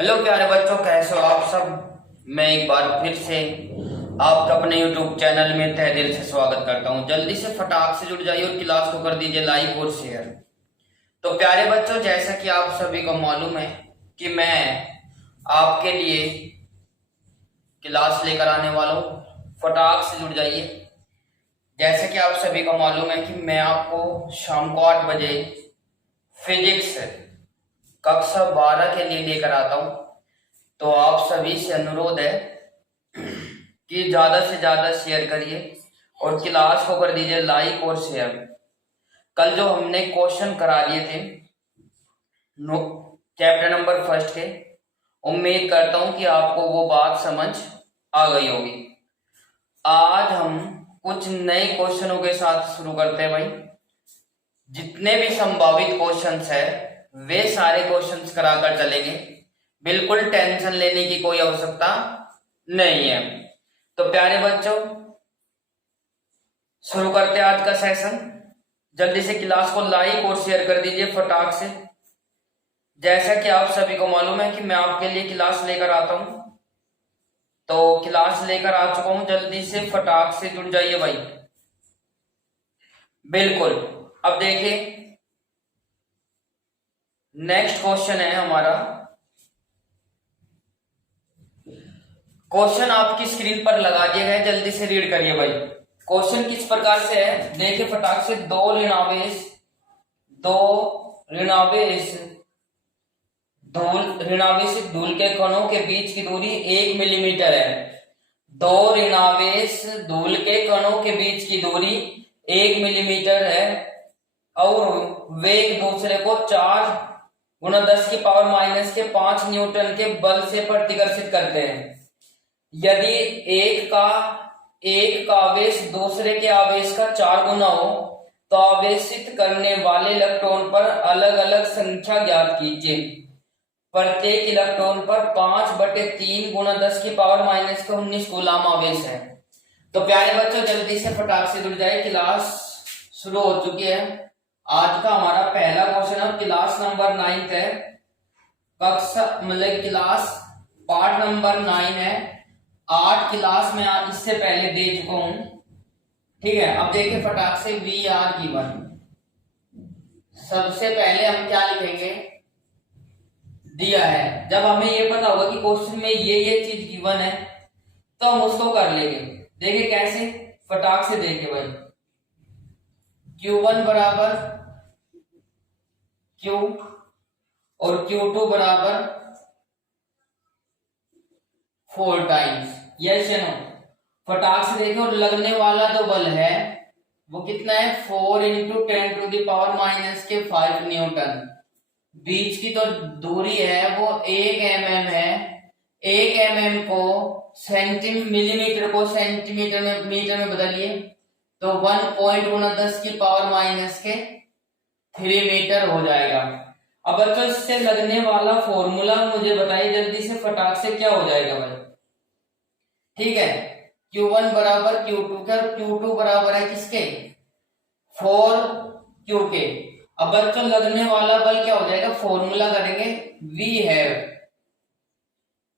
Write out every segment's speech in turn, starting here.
Hello प्यारे बच्चों, कैसे हो आप सब। मैं एक बार फिर से आपका अपने YouTube चैनल में तहे दिल से स्वागत करता हूं। जल्दी से फटाक से जुड़ जाइए और क्लास को कर दीजिए लाइक और शेयर। तो प्यारे बच्चों, जैसा कि आप सभी को मालूम है कि मैं आपके लिए क्लास लेकर आने वाला हूं। फटाक से जुड़ जाइए। जैसा कि आप सभी को मालूम है कि मैं आपको शाम को 8 बजे फिजिक्स कक्षा 12 के लिए लेकर आता हूं। तो आप सभी से अनुरोध है कि ज्यादा से ज्यादा शेयर करिए और क्लास को कर दीजिए लाइक और शेयर। कल जो हमने क्वेश्चन करा लिए थे चैप्टर नंबर फर्स्ट के, उम्मीद करता हूं कि आपको वो बात समझ आ गई होगी। आज हम कुछ नए क्वेश्चनों के साथ शुरू करते हैं भाई। जितने भी संभावित क्वेश्चंस है वे सारे क्वेश्चंस कराकर चलेंगे। बिल्कुल टेंशन लेने की कोई आवश्यकता नहीं है। तो प्यारे बच्चों, शुरू करते हैं आज का सेशन। जल्दी से क्लास को लाइक और शेयर कर दीजिए फटाक से। जैसा कि आप सभी को मालूम है कि मैं आपके लिए क्लास लेकर आता हूं, तो क्लास लेकर आ चुका हूं। जल्दी से फटाक से जुड़ जाइए भाई। बिल्कुल। अब देखिए, नेक्स्ट क्वेश्चन है हमारा। क्वेश्चन आपकी स्क्रीन पर लगा दिया गया है, जल्दी से रीड करिए भाई। क्वेश्चन किस प्रकार से है देखिए फटाक से। ऋणावेश धूल के कणों के बीच की दूरी 1 मिलीमीटर है। दो ऋणावेश धूल के कणों के बीच की दूरी 1 मिलीमीटर है और वे एक दूसरे को 4 गुणा 10 की पावर माइनस के 5 न्यूटन के बल से प्रतिकर्षित करते हैं। यदि एक का आवेश दूसरे के आवेश का 4 गुना हो तो आवेशित करने वाले इलेक्ट्रॉन पर अलग अलग संख्या ज्ञात कीजिए। प्रत्येक इलेक्ट्रॉन पर 5/3 गुणा 10 की पावर माइनस के 19 कूलाम आवेश है। तो प्यारे बच्चों, जल्दी से फटाक से जुड़ जाए। क्लास शुरू हो चुकी है। आज का हमारा पहला क्वेश्चन है, क्लास नंबर 9 है। कक्षा मतलब क्लास पार्ट नंबर 9 है। 8 क्लास में इससे पहले दे चुका हूं, ठीक है। अब देखिए फटाक से VR गिवन। सबसे पहले हम क्या लिखेंगे, दिया है। जब हमें ये पता होगा कि क्वेश्चन में ये चीज गिवन है तो हम उसको कर लेंगे। देखिए कैसे, फटाक से देखिए भाई। Q1 बराबर Q और Q2 बराबर 4 टाइम्स। यस या नो, फटाक से देखो। और लगने वाला जो बल है वो कितना है, 4 × 10⁻⁻⁵ न्यूटन। बीच की तो दूरी है वो 1 mm है। 1 mm को मिलीमीटर को सेंटीमीटर में मीटर में बदलिए तो 1.10⁻³ मीटर हो जाएगा। अब बच्चों, इससे लगने वाला फॉर्मूला मुझे बताइए जल्दी से फटाक से, क्या हो जाएगा भाई। ठीक है, Q1 बराबर Q2 के और Q2 बराबर है किसके, 4Q के। अब बच्चों, लगने वाला बल क्या हो जाएगा, फॉर्मूला करेंगे। V है,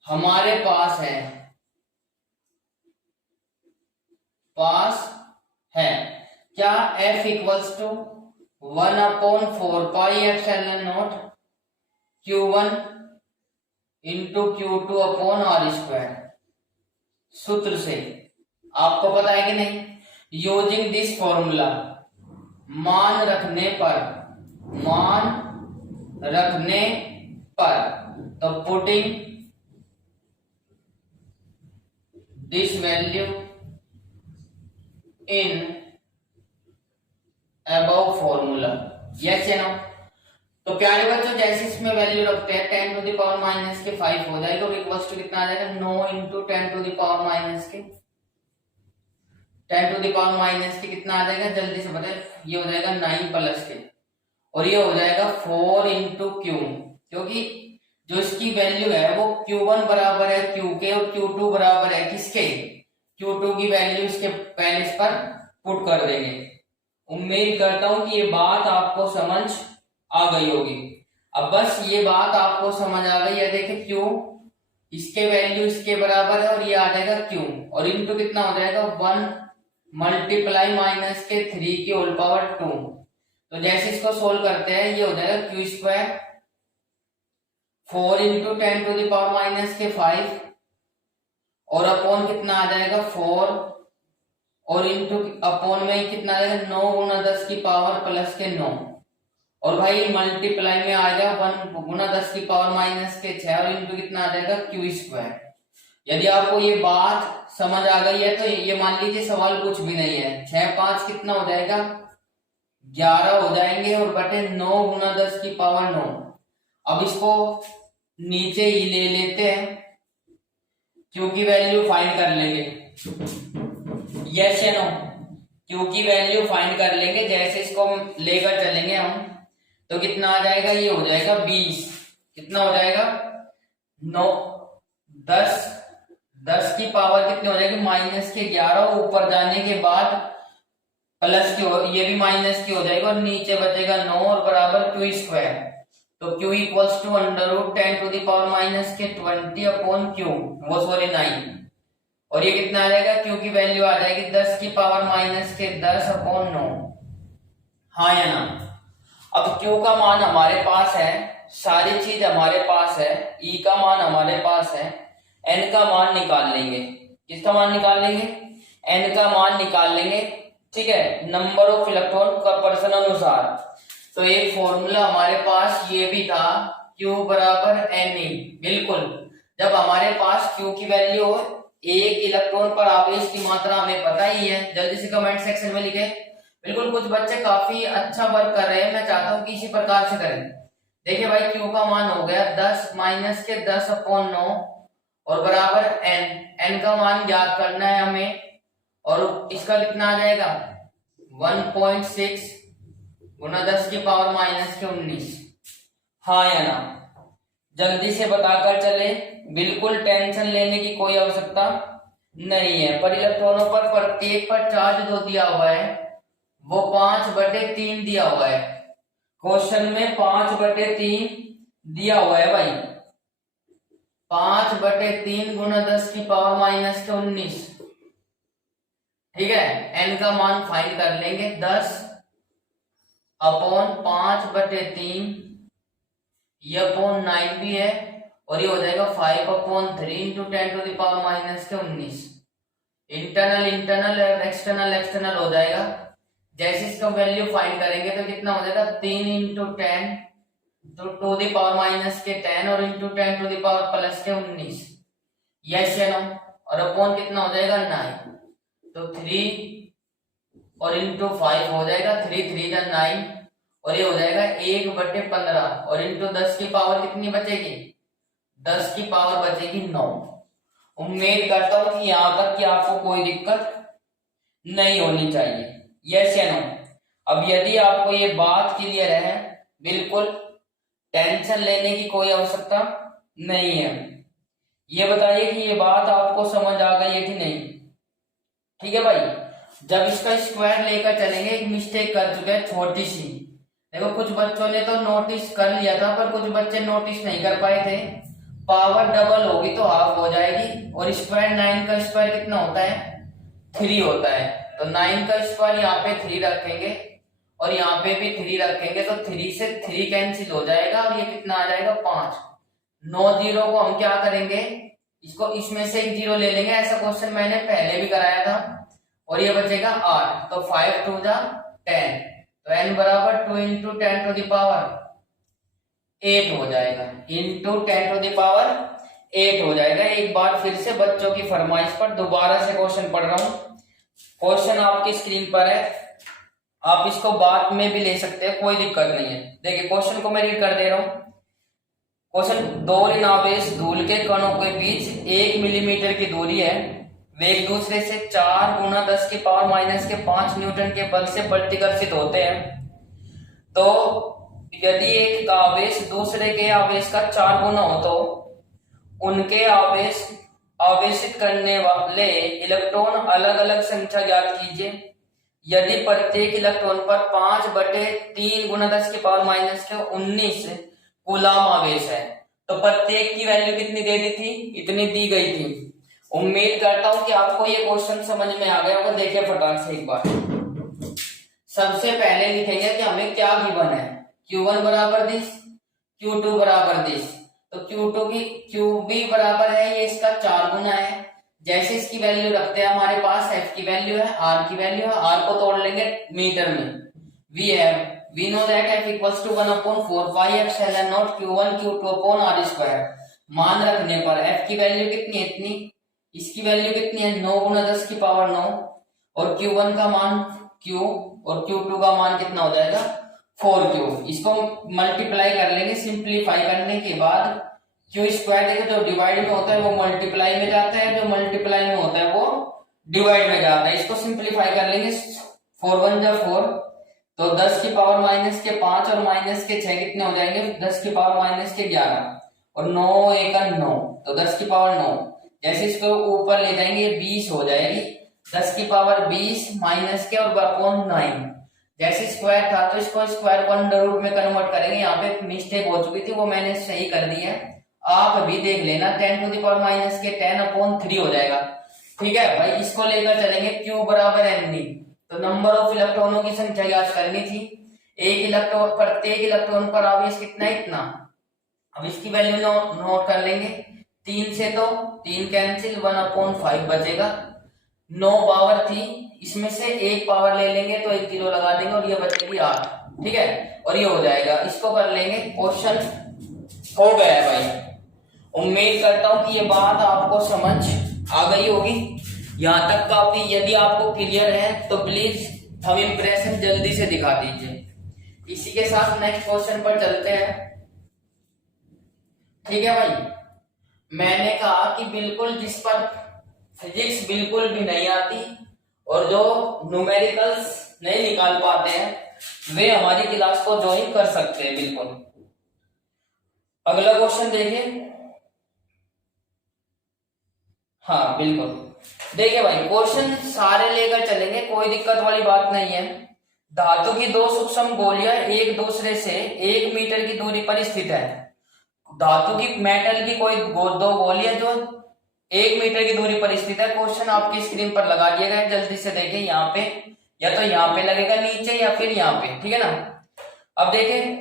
हमारे पास है क्या, F = 1/4πε0 Q1 × Q2/r²। सूत्र से आपको पता है कि नहीं, यूजिंग दिस फॉर्मूला, मान रखने पर तो putting this value in above formula. Yes या नो। तो प्यारे बच्चों, जैसे इसमें वैल्यू रखते हैं 10⁻⁵ हो जाएगा और इक्वल्स टू कितना आ जाएगा, 9 × 10⁻⁻⁻ कितना आ जाएगा, जल्दी से बताए। ये हो जाएगा 9 प्लस के और ये हो जाएगा 4 × Q, क्योंकि जो इसकी वैल्यू है वो Q1 बराबर है Q के और Q2 बराबर है किसके, Q2 की वैल्यू इसके पहले इस पर पुट कर देंगे। उम्मीद करता हूं कि ये बात आपको समझ आ गई होगी। अब बस ये बात आपको समझ आ गई है। देखिए क्यू, इसके वैल्यू इसके बराबर है और ये आ जाएगा क्यू, और इनटू कितना हो जाएगा 1 मल्टीप्लाई माइनस के 3 की होल पावर 2। तो जैसे इसको सोल्व करते हैं ये हो जाएगा Q square 4 into 10 to the power minus के 5 और अपॉन कितना आ जाएगा 4 और इंटू अपॉन में कितना आ जाएगा 9 गुना 10 की पावर प्लस के 9 और भाई मल्टीप्लाई में आ जाएगा 1 गुना 10 की पावर माइनस के 6 और इंटू कितना आ जाएगा क्यू स्क्वायर। यदि आपको ये बात समझ आ गई है तो ये मान लीजिए सवाल कुछ भी नहीं है। 6 5 कितना हो जाएगा 11 हो जाएंगे और बटे 9 गुना 10 की पावर 9। अब इसको नीचे ही ले लेते हैं, क्यू की वैल्यू फाइंड कर लेंगे। यस या नो? क्यू की वैल्यू फाइंड कर लेंगे। जैसे इसको लेकर चलेंगे हम तो कितना आ जाएगा, ये हो जाएगा 20। कितना हो जाएगा 9 10 की पावर कितनी हो जाएगी माइनस के 11, ऊपर जाने के बाद प्लस की ये भी माइनस की हो जाएगी और नीचे बचेगा 9 और बराबर क्यू स्क्वायर। तो Q equals to under root 10 to the power minus के 20 अपॉन क्यू, वो सॉरी 9, और ये कितना आ जाएगा क्यू की वैल्यू आ जाएगी 10 की पावर माइनस के 10 अपॉन 9। हाँ या ना? अब क्यू का मान हमारे पास है, सारी चीज हमारे पास है, ई का मान हमारे पास है, एन का मान निकाल लेंगे। किसका मान निकाल लेंगे? एन का मान निकाल लेंगे। ठीक है, नंबर ऑफ इलेक्ट्रॉन का पर्सन अनुसार। तो एक फॉर्मूला हमारे पास ये भी था, Q बराबर Ne। बिल्कुल, जब हमारे पास Q की वैल्यू हो, एक इलेक्ट्रॉन पर आवेश की मात्रा हमें पता ही है। जल्दी से कमेंट सेक्शन में लिखे। बिल्कुल, कुछ बच्चे काफी अच्छा वर्क कर रहे हैं, मैं चाहता हूँ कि इसी प्रकार से करें। देखिए भाई, Q का मान हो गया 10 माइनस के 10 अपॉन 9 और बराबर N का मान याद करना है हमें, और इसका कितना आ जाएगा 1.6 गुना 10 की पावर माइनस के 19। हाँ या ना? जल्दी से बताकर चले। बिल्कुल टेंशन लेने की कोई आवश्यकता नहीं है। पर इलेक्ट्रॉनों पर प्रत्येक पर चार्ज जो दिया हुआ है वो 5/3 दिया हुआ है। क्वेश्चन में 5/3 दिया हुआ है भाई। 5/3 गुना 10 की पावर माइनस के 19। ठीक है, एन का मान फाइंड कर लेंगे। 10 अपॉन 5/3, ये अपॉन 9 भी है और ये हो जाएगा 5/3 into 10 to the power minus के 19। इंटरनल इंटरनल एक्सटर्नल एक्सटर्नल हो जाएगा। जैसे इसका वैल्यू फाइंड करेंगे तो कितना हो जाएगा 3 into 10 to the power minus के 10 और into 10 to the power plus के 19। यस या नो? और अपॉन कितना हो जाएगा 9, तो 3 और इंटू 5 हो जाएगा 3 3 9 और ये हो जाएगा 1/15 और इंटू 10 की पावर कितनी बचेगी 10 की पावर बचेगी 9। उम्मीद करता हूं कि यहां तक कि आपको कोई दिक्कत नहीं होनी चाहिए। यस या नो? अब यदि आपको ये बात क्लियर है, बिल्कुल टेंशन लेने की कोई आवश्यकता नहीं है। ये बताइए कि ये बात आपको समझ आ गई है कि नहीं? ठीक है भाई, जब इसका स्क्वायर लेकर चलेंगे, एक मिस्टेक कर चुके हैं छोटी सी। देखो, कुछ बच्चों ने तो नोटिस कर लिया था पर कुछ बच्चे नोटिस नहीं कर पाए थे। पावर डबल होगी तो हाफ हो जाएगी, और स्क्वायर 9 का स्क्वायर कितना होता है 3 होता है। तो 9 का स्क्वायर यहाँ पे 3 रखेंगे और यहाँ पे भी 3 रखेंगे, तो 3 से 3 कैंसिल हो जाएगा और ये कितना आ जाएगा 5। 9 जीरो को हम क्या करेंगे, इसको इसमें से एक जीरो ले लेंगे। ऐसा क्वेश्चन मैंने पहले भी कराया था। और ये बचेगा 8, तो 5 2 10, तो n बराबर 2 इंटू 10 टू द पावर 8 हो जाएगा, इंटू 10 टू द पावर 8 हो जाएगा। एक बार फिर से बच्चों की फरमाइश पर दोबारा से क्वेश्चन पढ़ रहा हूं। क्वेश्चन आपकी स्क्रीन पर है, आप इसको बाद में भी ले सकते हैं, कोई दिक्कत नहीं है। देखिए क्वेश्चन को मैं रीड कर दे रहा हूं। क्वेश्चन, दो ऋण आवेश धूल के कणों के बीच 1 मिलीमीटर की दूरी है। वे एक दूसरे से 4 गुना 10 की पावर माइनस के 5 न्यूटन के बल से प्रतिकर्षित होते हैं। तो यदि एक का आवेश दूसरे के आवेश का 4 गुना हो तो उनके आवेशित करने वाले इलेक्ट्रॉन अलग अलग संख्या ज्ञात कीजिए। यदि प्रत्येक इलेक्ट्रॉन पर 5/3 गुना 10 की पावर माइनस के 19 कूलाम आवेश है। तो प्रत्येक की वैल्यू कितनी दे दी थी, इतनी दी गई थी। उम्मीद करता हूं कि आपको ये क्वेश्चन समझ में आ गया होगा। देखिए फटाक से एक बार, सबसे पहले लिखेंगे कि हमें क्या गिवन है। Q1 बराबर दिस, Q2 बराबर दिस। तो Q2 की QB बराबर है ये इसका 4 गुना है। जैसे इसकी वैल्यू रखते हैं, हमारे पास F की वैल्यू है, R की वैल्यू है, R को तोड़ लेंगे मीटर में। We know that F equals to 1/4 pi epsilon naught Q1 Q2 upon R square। मान रखने पर F की वैल्यू कितनी है, इतनी, इसकी वैल्यू कितनी है 9 गुना 10 की पावर 9, और Q1 का मान Q और Q2 का मान कितना हो जाएगा 4Q। इसको मल्टीप्लाई कर लेंगे, सिंप्लीफाई करने के बाद Q स्क्वायर, देखो जो डिवाइड में होता है वो मल्टीप्लाई में जाता है, जो मल्टीप्लाई में होता है वो डिवाइड में जाता है। इसको सिंप्लीफाई कर लेंगे, 4 1 जा 4, तो 10 की पावर माइनस के 5 और माइनस के 6 कितने हो जाएंगे 10 की पावर माइनस के 11, और 9 1 9, तो 10 की पावर 9। जैसे इसको ऊपर ले जाएंगे 20 हो जाएगी, 10 की पावर 20 माइनस के और अपॉन 9। जैसे स्क्वायर था तो इसको स्क्वायर को अंडर रूट में कन्वर्ट करेंगे। यहाँ पे मिस्टेक हो चुकी थी, वो मैंने सही कर दी है, आप भी देख लेना। 10 टू द पावर माइनस के 10/3 हो जाएगा। ठीक है भाई, इसको लेकर चलेंगे Q बराबर mv। तो नंबर ऑफ इलेक्ट्रॉनों की संख्या याद करनी थी। एक इलेक्ट्रॉन, प्रत्येक इलेक्ट्रॉन पर आवेश कितना है, इतना। अब इसकी वैल्यू नोट कर लेंगे। 3 से तो 3 कैंसिल, 1/5 बचेगा। 9 पावर थी, इसमें से एक पावर ले लेंगे तो एक 0 लगा देंगे और ये बचेगी 8। ठीक है, और ये हो जाएगा। इसको कर लेंगे, क्वेश्चन हो गया है भाई। उम्मीद करता हूं कि ये बात आपको समझ आ गई होगी। यहाँ तक काफी, यदि आपको क्लियर है तो प्लीज हम इंप्रेशन जल्दी से दिखा दीजिए। इसी के साथ नेक्स्ट क्वेश्चन पर चलते हैं। ठीक है भाई, मैंने कहा कि बिल्कुल जिस पर फिजिक्स बिल्कुल भी नहीं आती और जो न्यूमेरिकल्स नहीं निकाल पाते हैं वे हमारी क्लास को ज्वाइन कर सकते हैं बिल्कुल। अगला क्वेश्चन देखिए। हाँ बिल्कुल, देखिए भाई क्वेश्चन सारे लेकर चलेंगे, कोई दिक्कत वाली बात नहीं है। धातु की 2 सूक्ष्म गोलियां एक दूसरे से 1 मीटर की दूरी पर स्थित है। धातु की, मेटल की कोई 2 गोलियां जो 1 मीटर की दूरी पर स्थित है। क्वेश्चन आपकी स्क्रीन पर लगा दिया गया है, जल्दी से देखिए। यहाँ पे या तो यहाँ पे लगेगा नीचे या फिर यहाँ पे, ठीक है ना। अब देखें,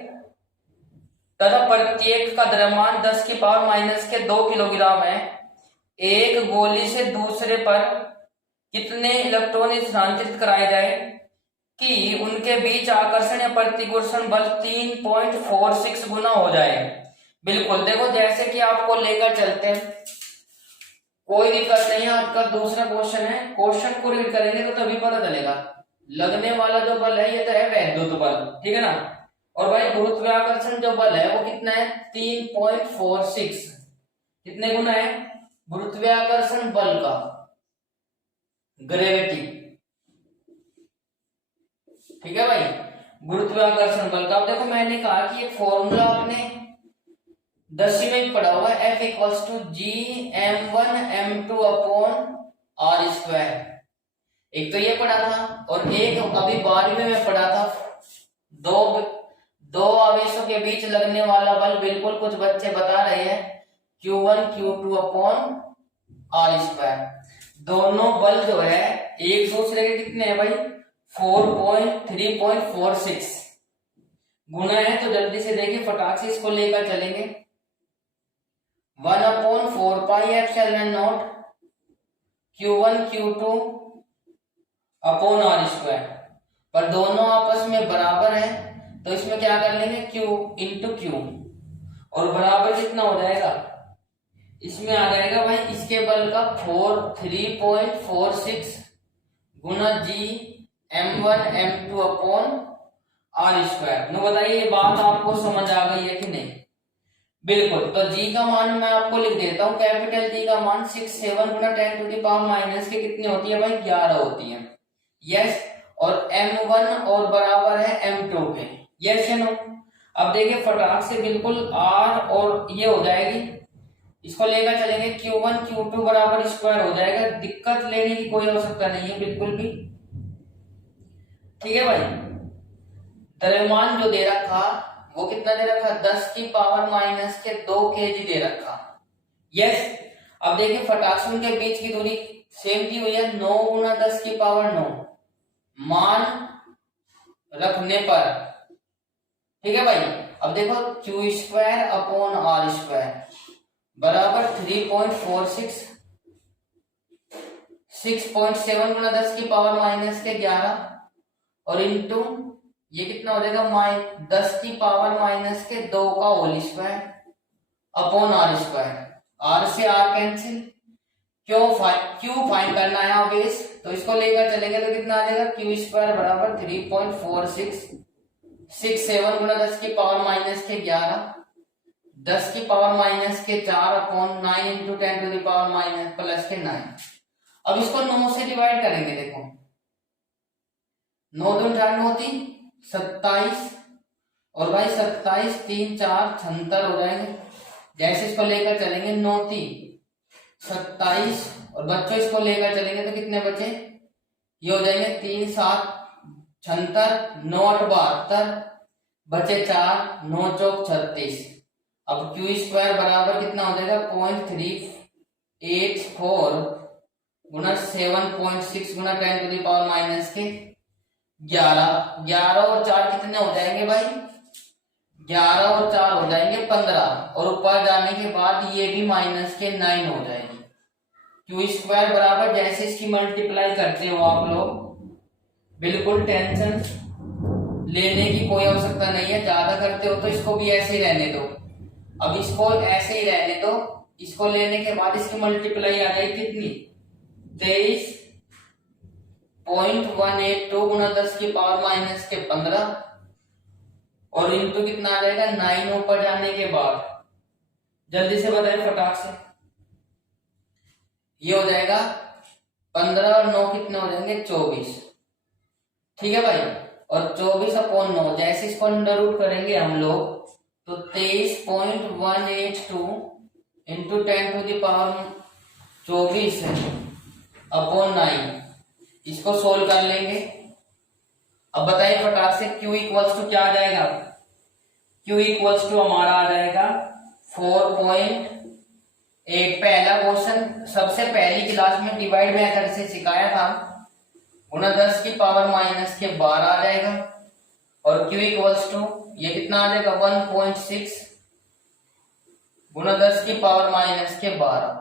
तथा प्रत्येक का द्रव्यमान 10 की पावर माइनस के 2 किलोग्राम है। एक गोली से दूसरे पर कितने इलेक्ट्रॉन स्थानांतरित कराए जाए कि उनके बीच आकर्षण या प्रतिकर्षण बल 3.46 गुना हो जाए। बिल्कुल, देखो जैसे कि आपको लेकर चलते हैं, कोई दिक्कत नहीं है। आपका दूसरा क्वेश्चन है, क्वेश्चन को रीड करेंगे तो तभी पता चलेगा। लगने वाला जो बल है ये तो है वैद्युत बल, ठीक है ना। और भाई गुरुत्वाकर्षण जो बल है वो कितना है 3.46, कितने गुना है गुरुत्वाकर्षण बल का, ग्रेविटी। ठीक है भाई, गुरुत्वाकर्षण बल का। अब देखो मैंने कहा कि एक फॉर्मूला आपने 10वीं में पढ़ा हुआ है, F इक्वल्स टू G(m1m2)/r²। एक तो ये पढ़ा था और एक अभी 12वीं में पढ़ा था, दो आवेशों के बीच लगने वाला बल। बिल्कुल कुछ बच्चे बता रहे हैं Q1 Q2/r²। दोनों बल जो है एक दूसरे के कितने हैं भाई 3.46 गुना है। तो जल्दी से देखिए, फटाक से इसको लेकर चलेंगे। 1/4 pi epsilon not Q1 Q2/r²। पर दोनों आपस में बराबर है तो इसमें क्या कर लेंगे Q इंटू Q, और बराबर कितना हो जाएगा, इसमें आ जाएगा भाई इसके बल का 3.46 गुना G(m1m2)/r²। बताइए ये बात आपको समझ आ गई है कि नहीं। बिल्कुल, तो G का मान मैं आपको लिख देता हूं। कैपिटल G का मान 67 गुना 10 टू द पावर माइनस के कितनी होती है भाई 11 होती है। यस, और M1 और बराबर है M2 के। यस या नो। अब देखिए फटाक से बिल्कुल R और ये हो जाएगी, इसको लेकर चलेंगे Q1 Q2 बराबर स्क्वायर हो जाएगा। दिक्कत लेने की कोई आवश्यकता नहीं है बिल्कुल भी, ठीक है भाई। द्रव्यमान जो दे रखा वो कितना दे रखा, 10 की पावर माइनस के 2 kg दे रखा। यस, अब देखिए फटाक से उनके बीच की दूरी सेम दी हुई है, 9 गुना 10 की पावर 9 मान रखने पर, ठीक है भाई। अब देखो Q square upon R square बराबर 3.46, 6.7 गुना 10 की पावर माइनस के 11 और इंटू ये कितना हो जाएगा 10 की पावर माइनस के 2 का whole square upon R square. R से आर कैंसिल, क्यों फाइंड करना है ऑब्वियस, तो इसको लेकर चलेंगे तो कितना आ जाएगा, क्यू स्क्वायर बराबर 3.4667 गुना 10 की पावर माइनस के 11, 10 की पावर माइनस के 4 upon 9 into 10 to the power minus plus के 9। अब इसको 9 से डिवाइड करेंगे, देखो 9 दूनी 18 होती 27 और भाई 27 3 4 76 हो जाएंगे। जैसे इसको लेकर चलेंगे 9 3 27 और बच्चों इसको लेकर चलेंगे तो कितने बचे, ये हो जाएंगे 3 7 76, 9 8 72 बचे 4, 9 चौक 36। अब क्यू स्क्वायर बराबर कितना हो जाएगा 0.384 गुना 7.6 गुना 10 टू द पावर माइनस के 11, 11 और 4 कितने हो जाएंगे भाई, 11 और 4 हो जाएंगे 15 और ऊपर जाने के बाद ये भी माइनस के 9 हो जाएगी। क्यू स्क्वायर बराबर जैसे इसकी मल्टीप्लाई करते हो आप लोग, बिल्कुल टेंशन लेने की कोई आवश्यकता नहीं है, ज्यादा करते हो तो इसको भी ऐसे ही रहने दो। अब इसको ऐसे ही रहने दो, इसको लेने के बाद इसकी मल्टीप्लाई आ जाएगी कितनी 23.182 गुना 10 की पावर माइनस के 15 और इंटू कितना आ जाएगा 9 ऊपर जाने के बाद, जल्दी से बताए फटाक से, ये हो जाएगा 15 और 9 कितने हो जाएंगे 24, ठीक है भाई। और 24 अपॉन 9 जैसे इसको अंडर रूट करेंगे हम लोग तो 23.182 into 10 to the power 24 upon 9, इसको सोल्व कर लेंगे। अब बताइए फटाक से Q इक्वल्स टू क्या आ जाएगा, Q इक्वल्स टू हमारा आ जाएगा 4.8। पहला क्वेश्चन सबसे पहली क्लास में डिवाइड मेथड से सिखाया था, गुना 10 की पावर माइनस के 12 आ जाएगा और Q इक्वल्स टू ये कितना आ जाएगा 1.6 गुना 10 की पावर माइनस के 12।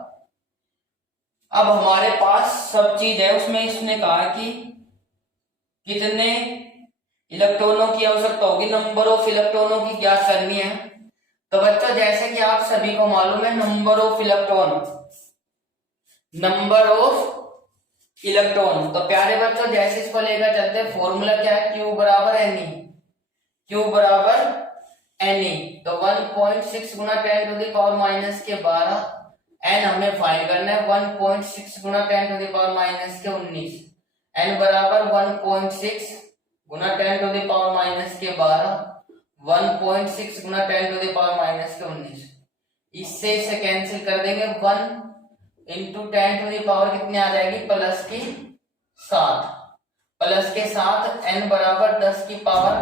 अब हमारे पास सब चीज है, उसमें इसने कहा कि कितने इलेक्ट्रॉनों की आवश्यकता होगी, नंबर ऑफ इलेक्ट्रॉनों की ज्ञात करनी है। तो बच्चों जैसे कि आप सभी को मालूम है नंबर ऑफ इलेक्ट्रॉन, तो प्यारे बच्चों जैसे इसको लेकर चलते हैं, फॉर्मूला क्या है, Q बराबर Ne, तो 1.6 गुना 10 टू द पावर माइनस के 12, n हमें फाइंड करना है 1.6 गुना 10 टू द पावर माइनस के 19, n बराबर 1.6 गुना 10 टू द पावर माइनस के 12, 1.6 गुना 10 टू द पावर माइनस के 19। इससे इसे कैंसिल कर देंगे, 1 इंटू 10 टू द पावर कितनी आ जाएगी प्लस की 7 n बराबर 10 की पावर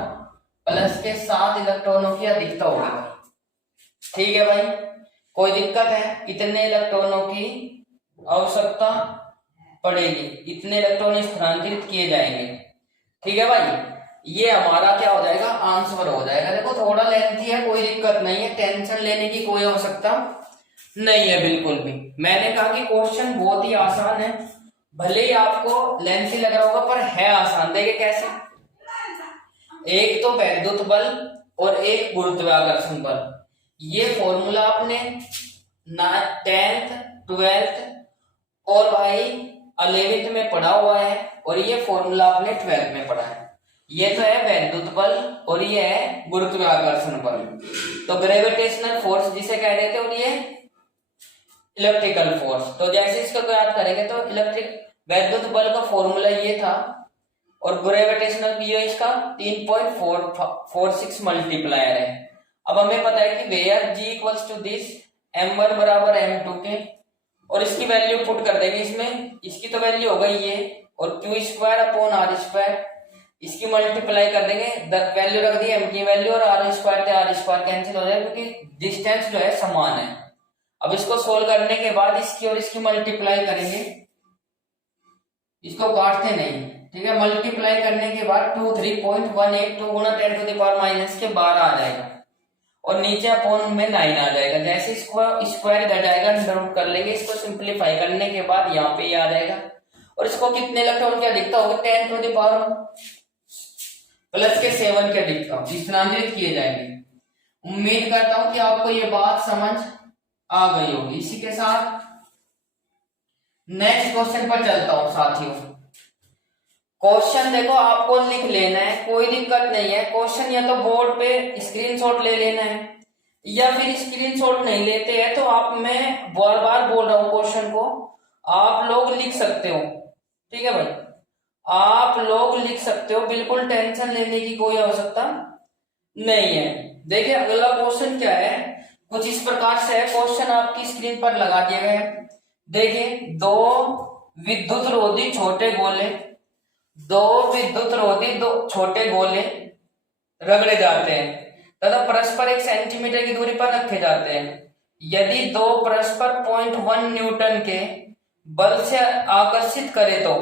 प्लस के 7 इलेक्ट्रॉनों की अधिकता होगी। ठीक है भाई, कोई दिक्कत है, कितने इलेक्ट्रॉनों की आवश्यकता पड़ेगी, इतने इलेक्ट्रॉन स्थानांतरित किए जाएंगे। ठीक है भाई, ये हमारा क्या हो जाएगा आंसर हो जाएगा। देखो थोड़ा लेंथी है, कोई दिक्कत नहीं है, टेंशन लेने की कोई आवश्यकता नहीं है बिल्कुल भी। मैंने कहा कि क्वेश्चन बहुत ही आसान है, भले ही आपको लेंथी लग रहा होगा पर है आसान। देखिए कैसे, एक तो वैद्युत बल और एक गुरुत्वाकर्षण बल, ये फॉर्मूला आपने 10th 12th और भाई 11th में पढ़ा हुआ है और ये फॉर्मूला आपने 12th में पढ़ा है। ये तो है वैद्युत बल और ये है गुरुत्वाकर्षण बल, तो ग्रेविटेशनल फोर्स जिसे कह रहे थे, और ये इलेक्ट्रिकल फोर्स। तो जैसे इसको याद करेंगे तो वैद्युत बल का फॉर्मूला ये था और ग्रेविटेशनल भी इसका 3.46 मल्टीप्लायर है। अब हमें पता है कि where G equals to this m1 बराबर m2 के, और इसकी वैल्यू पुट कर देंगे इसमें, इसकी तो वैल्यू हो गई ये, और Q square upon R square इसकी मल्टीप्लाई कर देंगे, वैल्यू रख दी m की वैल्यू और r स्क्वायर थे, r स्क्वायर कैंसिल हो जाएगा क्योंकि डिस्टेंस जो है समान है। अब इसको सोल्व करने के बाद इसकी और इसकी मल्टीप्लाई करेंगे, इसको काटते नहीं, ठीक है। मल्टीप्लाई करने के बाद 23.182 गुना 10 टू द पावर माइनस के 12 आ जाएगा और नीचे अपॉन में 9 आ जाएगा। जैसे इसको स्क्वायर घट जाएगा अंडर रूट कर लेंगे, इसको सिंप्लीफाई करने के बाद यहाँ पे ये आ जाएगा और इसको कितने इलेक्ट्रॉन क्या दिखता होगा 10 टू द पावर प्लस के 7 क्या दिखता होगा, स्थानांतरित किए जाएंगे। उम्मीद करता हूं कि आपको ये बात समझ आ गई होगी। इसी के साथ नेक्स्ट क्वेश्चन पर चलता हूं साथियों। क्वेश्चन देखो आपको लिख लेना है, कोई दिक्कत नहीं है। क्वेश्चन या तो बोर्ड पे स्क्रीनशॉट ले लेना है या फिर स्क्रीनशॉट नहीं लेते हैं तो आप, मैं बार बार बोल रहा हूं क्वेश्चन को आप लोग लिख सकते हो, ठीक है भाई, आप लोग लिख सकते हो, बिल्कुल टेंशन लेने की कोई आवश्यकता नहीं है। देखिए अगला क्वेश्चन क्या है, कुछ इस प्रकार से है। क्वेश्चन आपकी स्क्रीन पर लगा दिए गए हैं। देखिए दो विद्युत रोधी छोटे गोले, दो विद्युत रोधी दो छोटे गोले रगड़े जाते हैं तथा परस्पर 1 सेंटीमीटर की दूरी पर रखे जाते हैं। यदि दो परस्पर 0.1 न्यूटन के बल से आकर्षित करे तो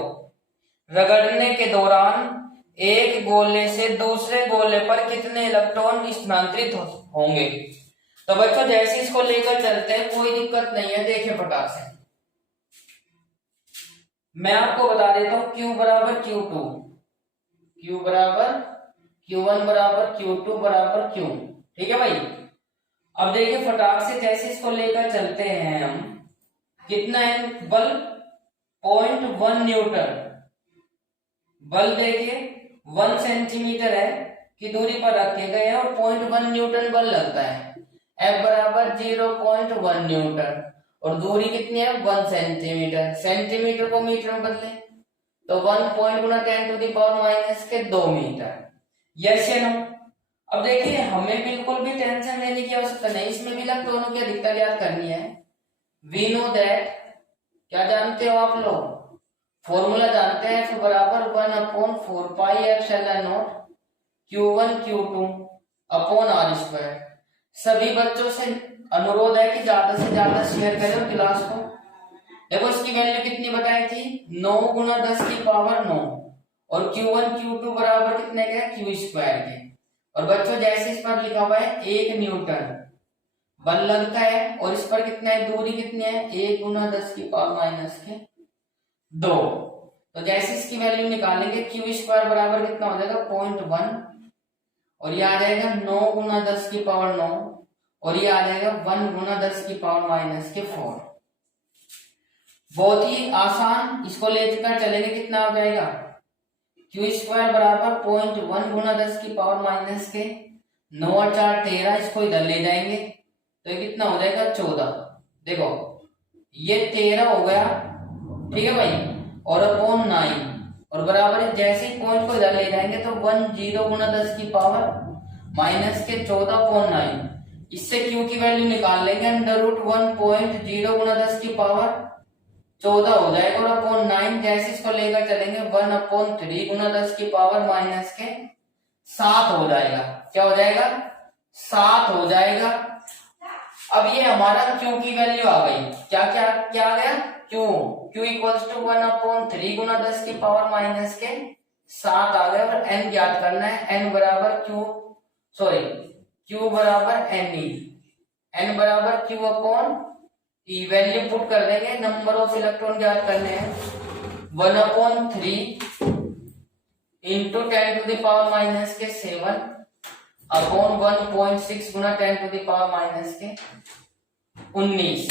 रगड़ने के दौरान एक गोले से दूसरे गोले पर कितने इलेक्ट्रॉन स्थानांतरित होंगे। तो बच्चों जैसे इसको लेकर चलते हैं, कोई दिक्कत नहीं है। देखिए फटाक से मैं आपको बता देता हूं, Q बराबर Q2, Q बराबर Q1 बराबर Q2 बराबर Q, ठीक है भाई। अब देखिए फटाक से जैसे इसको लेकर चलते हैं हम, कितना है बल 0.1 न्यूटन, बल देखिए 1 सेंटीमीटर है की दूरी पर रखे गए हैं और 0.1 न्यूटन बल लगता है। F बराबर 0.1 न्यूटन और दूरी कितनी है 1 सेंटीमीटर, सेंटीमीटर को मीटर में बदले तो 1 पॉइंट गुना 10 टू द पावर माइनस के 2 मीटर। यस या नो। अब देखिए हमें बिल्कुल भी टेंशन लेने की आवश्यकता नहीं, इसमें भी इलेक्ट्रॉनों की अधिकता याद करनी है। वी नो दैट, क्या जानते हो आप लोग, फॉर्मूला जानते हैं, F बराबर 1/4 pi epsilon not Q1 Q2 upon R square. सभी बच्चों से अनुरोध है कि ज्यादा से ज्यादा शेयर करें क्लास को। देखो इसकी वैल्यू कितनी बताई थी, 9 गुना 10 की पावर 9 और Q1 Q2 बराबर कितने के, Q स्क्वायर के। और बच्चों जैसे इस पर लिखा हुआ है 1 न्यूटन बल लगता है और इस पर कितना है, दूरी कितनी है 1 गुना 10 की पावर माइनस के 2। तो जैसे इसकी वैल्यू निकालेंगे Q स्क्वायर बराबर कितना हो जाएगा 0.1 और ये आ जाएगा 9 गुना 10 की पावर 9 और ये आ जाएगा 1 गुना 10 की पावर माइनस के 4। बहुत ही आसान, इसको लेकर चलेंगे कितना हो जाएगा, Q स्क्वायर बराबर 0.1 गुना 10 की पावर माइनस के 9 और 4 13, इसको इधर ले जाएंगे तो ये कितना हो जाएगा 14। देखो ये 13 हो गया, ठीक है भाई, और अपॉन 9 और बराबर जैसे ही पॉइंट को इधर ले जाएंगे तो 10 गुना 10 की पावर माइनस के 14/9। इससे Q की वैल्यू निकाल लेंगे, अंडर रूट 1.0 गुना 10 की पावर 14 हो जाएगा और अपॉन 9 जैसे इसको लेकर चलेंगे 1/3 गुना 10 की पावर माइनस के 7 हो जाएगा। क्या हो जाएगा, 7 हो जाएगा। अब ये हमारा Q की वैल्यू आ गई, क्या क्या क्या आ गया, Q इक्वल्स टू 1/3 गुना 10 की पावर माइनस के 7 आ गया और n ज्ञात करना है, n बराबर Q बराबर n बराबर Q upon E, value put कर देंगे, नंबर ऑफ इलेक्ट्रॉन ज्ञात करने हैं 1/3 into 10 to the power minus के 7 अपॉन 1.6 गुना 10 टू द पावर माइनस के 19।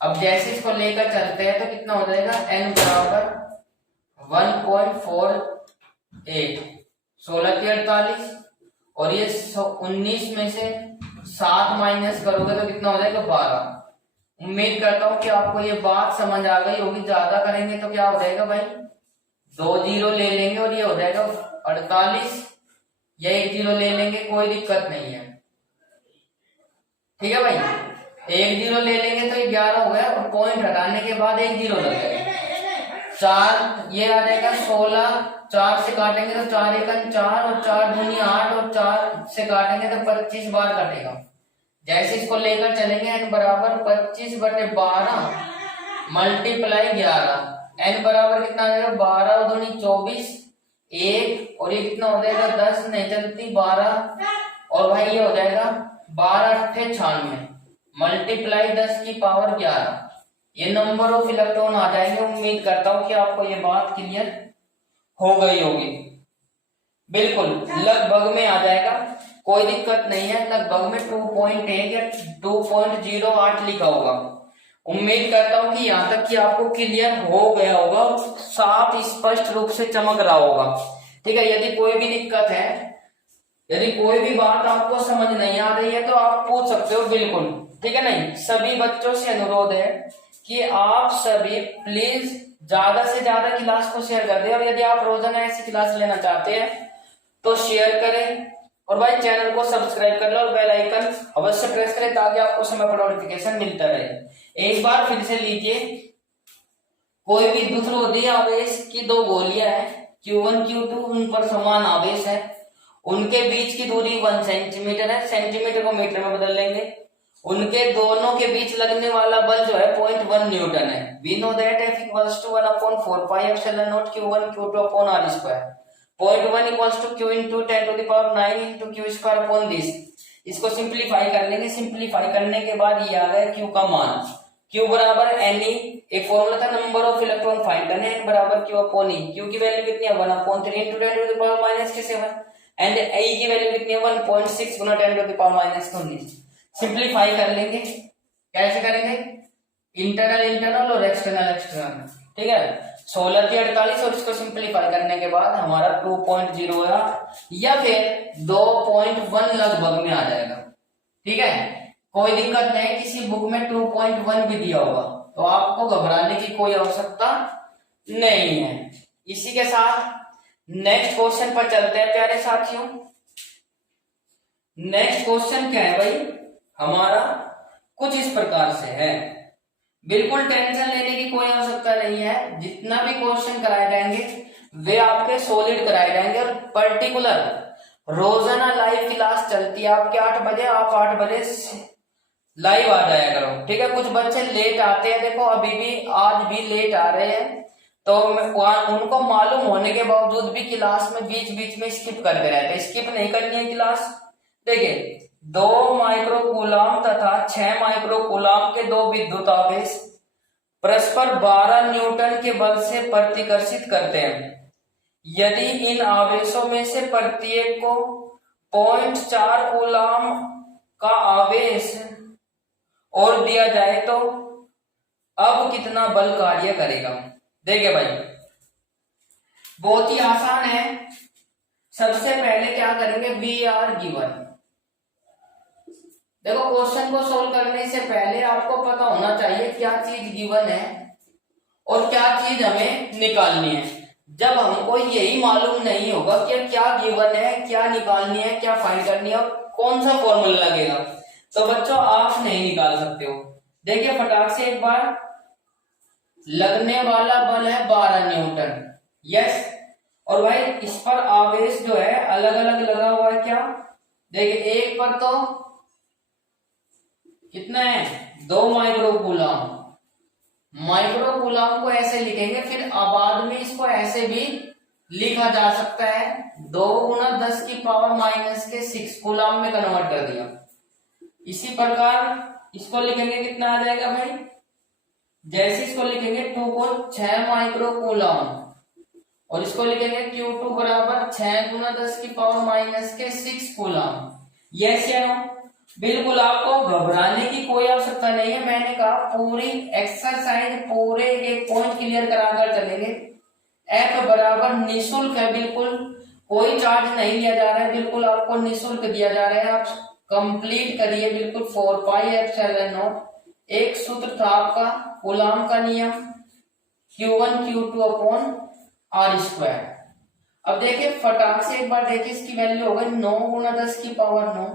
अब जैसे इसको लेकर चलते हैं तो कितना हो जाएगा, n बराबर 1.48, 16 के 48 और ये 19 में से 7 माइनस करोगे तो कितना हो जाएगा 12। उम्मीद करता हूं कि आपको ये बात समझ आ गई होगी। ज्यादा करेंगे तो क्या हो जाएगा भाई, 2 जीरो ले लेंगे और ये हो जाएगा 48 या 1 जीरो ले लेंगे, कोई दिक्कत नहीं है, ठीक है भाई। 1 जीरो ले लेंगे तो 11 हो गया और पॉइंट हटाने के बाद 1 जीरो लग जाएगा। 4 ये आ जाएगा 16, 4 से काटेंगे तो 4 एकम 4 और 4 दूनी 8 और 4 से काटेंगे तो 25 बार कटेगा। जैसे इसको लेकर चलेंगे n बराबर 25/12 मल्टीप्लाई 11, n बराबर कितना आ जाएगा 12 और दूनी 24, 1 और ये कितना हो जाएगा 10 नहीं चलती 12 और भाई ये हो जाएगा 12 × 8 = 96 मल्टीप्लाई 10 की पावर 11। ये नंबर ऑफ इलेक्ट्रॉन आ जाएंगे। उम्मीद करता हूं कि आपको ये बात क्लियर हो गई होगी। बिल्कुल लगभग में आ जाएगा, कोई दिक्कत नहीं है। लगभग में 2.1 या 2.08 लिखा होगा। उम्मीद करता हूं कि यहाँ तक कि आपको क्लियर हो गया होगा, साफ स्पष्ट रूप से चमक रहा होगा। ठीक है, यदि कोई भी दिक्कत है, यदि कोई भी बात आपको समझ नहीं आ रही है तो आप पूछ सकते हो बिल्कुल। ठीक है, नहीं सभी बच्चों से अनुरोध है कि आप सभी प्लीज ज्यादा से ज्यादा क्लास को शेयर कर दें, और यदि आप रोजाना ऐसी क्लास लेना चाहते हैं तो शेयर करें, और भाई चैनल को सब्सक्राइब कर लो और बेल आइकन अवश्य प्रेस करें ताकि आपको समय पर नोटिफिकेशन मिलता रहे। एक बार फिर से लीजिए, कोई भी द्रुतरोधी आवेश की दो गोलियां हैं Q1 Q2, उन पर समान आवेश है, उनके बीच की दूरी 1 सेंटीमीटर है, सेंटीमीटर को मीटर में बदल लेंगे। उनके दोनों के बीच लगने वाला बल जो है 0.1 न्यूटन है। We know that F equals to 1/4 pi epsilon naught Q1 Q2 upon R square. 0.1 equals to Q into 10 to the power 9 into Q square upon this. इसको सिंप्लीफाई कर लेंगे। सिंप्लीफाई करने के बाद ये आ गया Q का मान। Q बराबर Ne, एक फॉर्मूला था नंबर ऑफ इलेक्ट्रॉन फाइंड करने, N बराबर Q upon E। Q की वैल्यू कितनी है 1/3 into 10 to the power -7, and E की वैल्यू कितनी है 1.6 गुना 10 to the power -19। सिंप्लीफाई कर लेंगे। कैसे करेंगे? इंटरनल इंटरनल और एक्सटर्नल एक्सटर्नल। ठीक है, 16 की 48 और इसको सिंप्लीफाई करने के बाद हमारा 2.0 या फिर 2.1 लगभग में आ जाएगा। ठीक है, कोई दिक्कत नहीं, किसी बुक में 2.1 भी दिया होगा तो आपको घबराने की कोई आवश्यकता नहीं है। इसी के साथ नेक्स्ट क्वेश्चन पर चलते हैं प्यारे साथियों। नेक्स्ट क्वेश्चन क्या है भाई हमारा, कुछ इस प्रकार से है। बिल्कुल टेंशन लेने की कोई आवश्यकता नहीं है, जितना भी क्वेश्चन कराए जाएंगे वे आपके सॉलिड कराए जाएंगे, और पर्टिकुलर रोजाना लाइव क्लास चलती है आपके 8 बजे, आप 8 बजे लाइव आ जाया करो। ठीक है, कुछ बच्चे लेट आते हैं, देखो अभी भी आज भी लेट आ रहे हैं, तो उनको मालूम होने के बावजूद भी क्लास में बीच बीच में स्किप करते रहते हैं। स्किप नहीं करनी है क्लास। देखिए 2 माइक्रोकूलम तथा 6 माइक्रोकूलम के दो विद्युत आवेश परस्पर 12 न्यूटन के बल से प्रतिकर्षित करते हैं। यदि इन आवेशों में से प्रत्येक को 0.4 कूलम का आवेश और दिया जाए तो अब कितना बल कार्य करेगा? देखिए भाई बहुत ही आसान है। सबसे पहले क्या करेंगे, वी आर गिवन। देखो क्वेश्चन को सोल्व करने से पहले आपको पता होना चाहिए क्या चीज गिवन है और क्या चीज हमें निकालनी है। जब हमको यही मालूम नहीं होगा कि क्या गिवन है, क्या निकालनी है, क्या फाइंड करनी है और कौन सा फॉर्मूला लगेगा, तो बच्चों आप नहीं निकाल सकते हो। देखिए फटाक से एक बार, लगने वाला बल है 12 न्यूटन, यस, और भाई इस पर आवेश जो है अलग अलग लगा हुआ है। क्या देखिए, एक पर तो कितना है 2 माइक्रोकूलम। माइक्रोकूलम को ऐसे लिखेंगे, फिर बाद में इसको ऐसे भी लिखा जा सकता है, 2 × 10⁻⁻⁶ कूलम में कन्वर्ट कर दिया। इसी प्रकार इसको लिखेंगे, कितना आ जाएगा भाई, जैसे इसको लिखेंगे 2 को 6 माइक्रोकूलम और इसको लिखेंगे Q2 बराबर 6 × 10⁻⁻⁶ कूलम। यस या नो? बिल्कुल आपको घबराने की कोई आवश्यकता नहीं है। मैंने कहा पूरी एक्सरसाइज पूरे एक पॉइंट क्लियर कराकर चलेंगे। F बराबर निःशुल्क है, बिल्कुल कोई चार्ज नहीं लिया जा रहा है, बिल्कुल आपको निःशुल्क दिया जा रहा है। आप कंप्लीट करिए बिल्कुल। 4 पाई एप्सिलॉन नॉट एक सूत्र था आपका कूलम का नियम, Q1 Q2 upon R square. अब देखिए फटाक से एक बार देखिए, इसकी वैल्यू हो गई 9 × 10⁻⁹,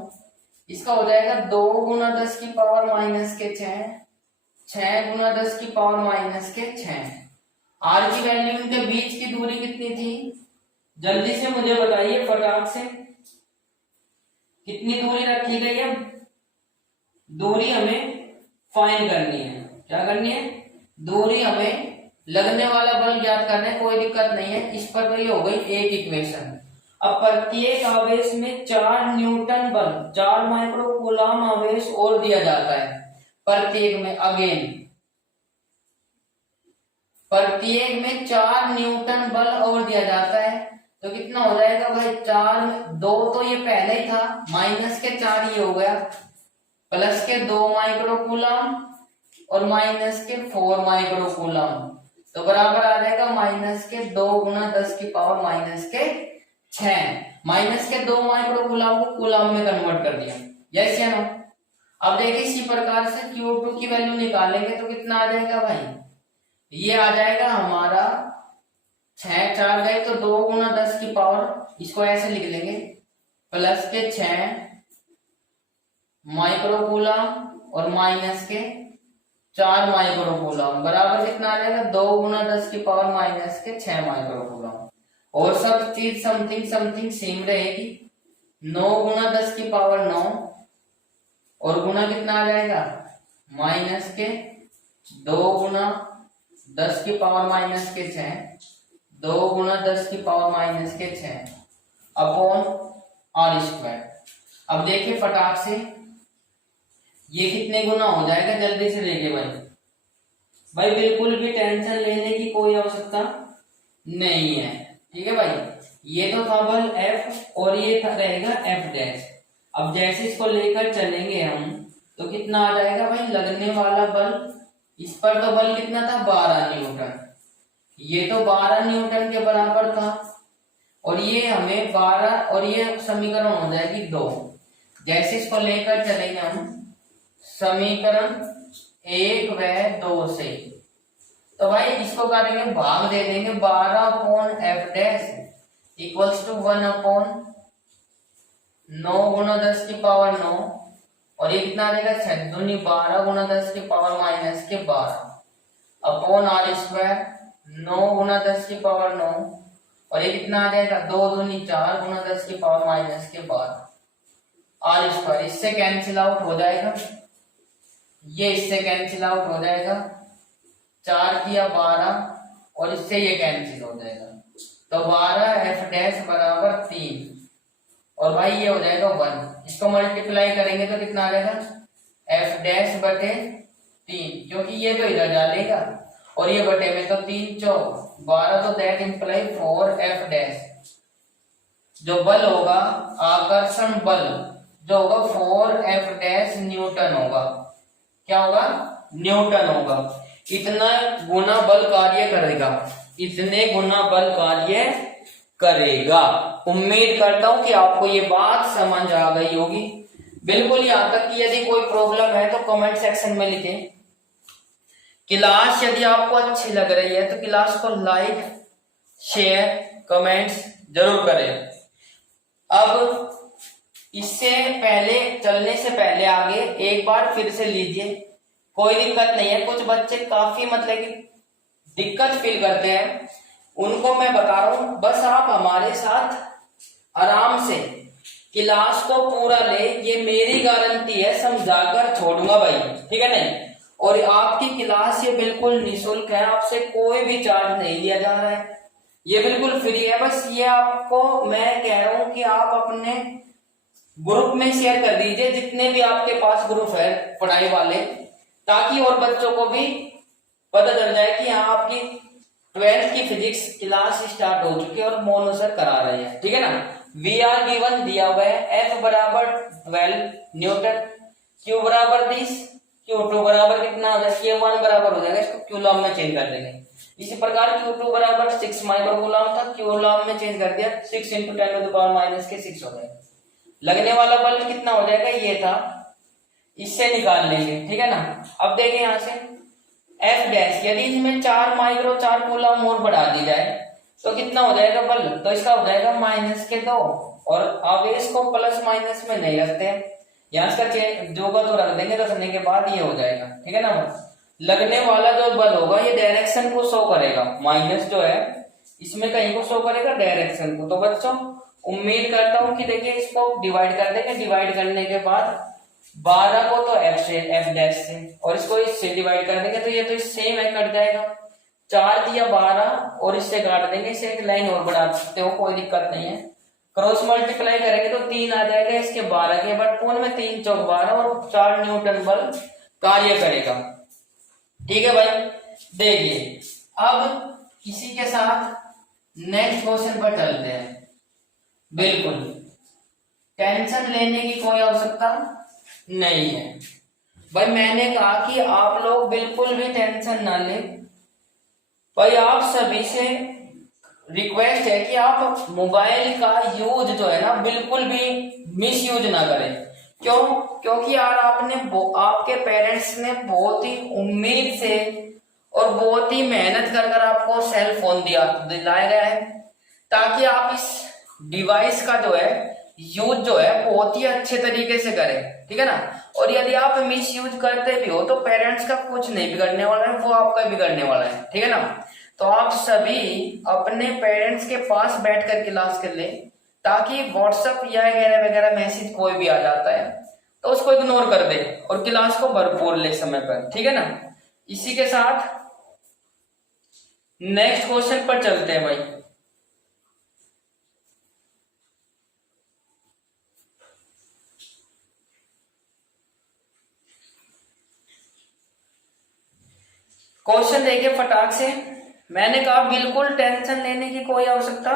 इसका हो जाएगा 2 × 10⁻⁻⁶, 6 × 10⁻⁶, आर की वैल्यू इनके बीच की दूरी कितनी थी, जल्दी से मुझे बताइए फटाक से, कितनी दूरी रखी गई है, दूरी हमें फाइंड करनी है। क्या करनी है, दूरी हमें, लगने वाला बल ज्ञात करना है, कोई दिक्कत नहीं है। इस पर तो ये हो गई एक इक्वेशन। अब प्रत्येक आवेश में 4 न्यूटन बल, 4 माइक्रो कूलम आवेश और दिया जाता है प्रत्येक में। अगेन प्रत्येक में 4 न्यूटन बल और दिया जाता है, तो कितना हो जाएगा भाई, 4 में 2 तो ये पहले ही था, माइनस के 4 ये हो गया, प्लस के 2 माइक्रो कूलम और माइनस के 4 माइक्रो कूलम, तो बराबर आ जाएगा माइनस के 2 गुना 10 की पावर माइनस के 6। माइनस के 2 माइक्रो कूलम को कूलम में कन्वर्ट कर दिया, यस या नो। अब देखिए इसी प्रकार से Q2 की वैल्यू निकालेंगे तो कितना आ जाएगा भाई, ये आ जाएगा हमारा 6, 4 गए तो 2 गुना 10 की पावर, इसको ऐसे लिख लेंगे, प्लस के 6 माइक्रो कूलम और माइनस के 4 माइक्रो कूलम, बराबर कितना आ जाएगा, 2 गुना 10 की पावर माइनस के 6 माइक्रो कूलम। और सब चीज समथिंग समथिंग सेम रहेगी, 9 गुना 10 की पावर 9 और गुना कितना आ जाएगा, माइनस के 2 गुना 10 की पावर माइनस के 6, 2 गुना 10 की पावर माइनस के 6 अपॉन आर स्क्वायर। अब देखिए फटाक से ये कितने गुना हो जाएगा, जल्दी से देखिए भाई बिल्कुल भी टेंशन लेने की कोई आवश्यकता नहीं है, ठीक है भाई। ये तो था बल F और ये रहेगा F डैश। अब जैसे इसको लेकर चलेंगे हम तो कितना आ जाएगा भाई, लगने वाला बल, इस पर तो बल कितना था, 12 न्यूटन, ये तो 12 न्यूटन के बराबर था, और ये हमें 12, और ये समीकरण हो जाएगी 2। जैसे इसको लेकर चलेंगे हम समीकरण 1 व 2 से, तो भाई इसको करेंगे भाग दे देंगे, 12 upon F dash equals to 1 upon 9 गुना 10 की पावर 9, और ये कितना आ जाएगा, 6 दूनी 12 गुना 10 की पावर माइनस के 12 अपॉन आर स्क्वायर 9 गुना 10 की पावर 9, और ये कितना आ जाएगा, 2 दूनी 4 गुना 10 की पावर माइनस के 12 आर स्क्वायर। इससे कैंसिल आउट हो जाएगा, ये इससे कैंसिल आउट हो जाएगा, 4 किया 12 और इससे ये कैंसिल हो जाएगा, तो 12 एफ डैश बराबर 3, और भाई ये हो जाएगा 1। इसको मल्टीप्लाई करेंगे तो कितना आ जाएगा, एफ डैश बटे 3, क्योंकि ये तो इधर डालेगा और ये बटे में, तो 3 चौक 12, तो दैट इंप्लाई 4 एफ डैश। जो बल होगा आकर्षण बल जो होगा 4 एफ डैश न्यूटन होगा। क्या होगा, न्यूटन होगा। इतना गुना बल कार्य करेगा, इतने गुना बल कार्य करेगा। उम्मीद करता हूं कि आपको ये बात समझ आ गई होगी बिल्कुल। यहां तक कि यदि कोई प्रॉब्लम है तो कमेंट सेक्शन में लिखें। क्लास यदि आपको अच्छी लग रही है तो क्लास को लाइक शेयर कमेंट्स जरूर करें। अब इससे पहले चलने से पहले आगे एक बार फिर से लीजिए, कोई दिक्कत नहीं है। कुछ बच्चे काफी मतलब कि दिक्कत फील करते हैं, उनको मैं बता रहा हूं, बस आप हमारे साथ आराम से क्लास को पूरा ले, ये मेरी गारंटी है, समझाकर छोड़ूंगा भाई, ठीक है नहीं। और आपकी क्लास ये बिल्कुल निःशुल्क है, आपसे कोई भी चार्ज नहीं लिया जा रहा है, ये बिल्कुल फ्री है। बस ये आपको मैं कह रहा हूं कि आप अपने ग्रुप में शेयर कर दीजिए, जितने भी आपके पास ग्रुप है पढ़ाई वाले, ताकि और बच्चों को भी पता चल जाए कि हाँ आपकी 12th की फिजिक्स क्लास स्टार्ट हो चुकी है और मोनू सर करा रहे हैं, ठीक है ना। वी आर गिवन दिया हुआ है, एफ बराबर 12 न्यूटन, क्यू बराबर 20, Q2 बराबर कितना हो जाएगा, K1 बराबर हो जाएगा, इसको क्यूलॉम में चेंज कर देंगे। इसी प्रकार Q2 बराबर 6 माइक्रोकूलम था, क्यूलॉम में चेंज कर दिया, 6 × 10⁻⁻⁶ हो जाएगा। लगने वाला बल कितना हो जाएगा, ये था, इससे निकाल लेंगे, ठीक है ना। अब देखें यहां से एफ डैश, यदि इसमें 4 माइक्रो 4 कूलम और बढ़ा दी जाए तो कितना हो जाएगा बल, तो इसका हो जाएगा -2, और आवेश को प्लस माइनस में नहीं रखते, यहाँ इसका जोगा तो रख देंगे, रखने के बाद ये हो जाएगा, ठीक है ना। लगने वाला जो बल होगा ये डायरेक्शन को शो करेगा, माइनस जो है इसमें कहीं को शो करेगा डायरेक्शन को। तो बच्चों उम्मीद करता हूं कि देखिए इसको डिवाइड कर देंगे, डिवाइड करने के बाद 12 को तो एफ से एफ डैश से और इसको इससे डिवाइड कर देंगे तो ये तो सेम है, कट जाएगा। 4 दिया 12 और इससे काट देंगे, इसे एक लाइन और बढ़ा सकते हो, कोई दिक्कत नहीं है। क्रॉस मल्टीप्लाई करेंगे तो 3 आ जाएगा इसके 12 के, बट पूर्ण में 3 चौक 12 और 4 न्यूटन बल कार्य करेगा। ठीक है भाई, देखिए अब इसी के साथ नेक्स्ट क्वेश्चन पर चलते हैं। बिल्कुल टेंशन लेने की कोई आवश्यकता नहीं है भाई, मैंने कहा कि आप लोग बिल्कुल भी टेंशन ना लें भाई। आप सभी से रिक्वेस्ट है कि आप मोबाइल का यूज जो है ना बिल्कुल भी मिस यूज ना करें। क्यों? क्योंकि यार आपके पेरेंट्स ने बहुत ही उम्मीद से और बहुत ही मेहनत कर कर आपको सेल फोन दिलाया गया है, ताकि आप इस डिवाइस का जो है यूज जो है बहुत ही अच्छे तरीके से करें। ठीक है ना? और यदि आप मिस यूज करते भी हो तो पेरेंट्स का कुछ नहीं बिगड़ने वाला है, वो आपका बिगड़ने वाला है। ठीक है ना? तो आप सभी अपने पेरेंट्स के पास बैठकर क्लास कर लें, ताकि व्हाट्सएप या वगैरह वगैरह मैसेज कोई भी आ जाता है तो उसको इग्नोर कर दे और क्लास को भरपूर ले समय पर। ठीक है ना? इसी के साथ नेक्स्ट क्वेश्चन पर चलते हैं भाई। क्वेश्चन देखिए फटाक से। मैंने कहा बिल्कुल टेंशन लेने की कोई आवश्यकता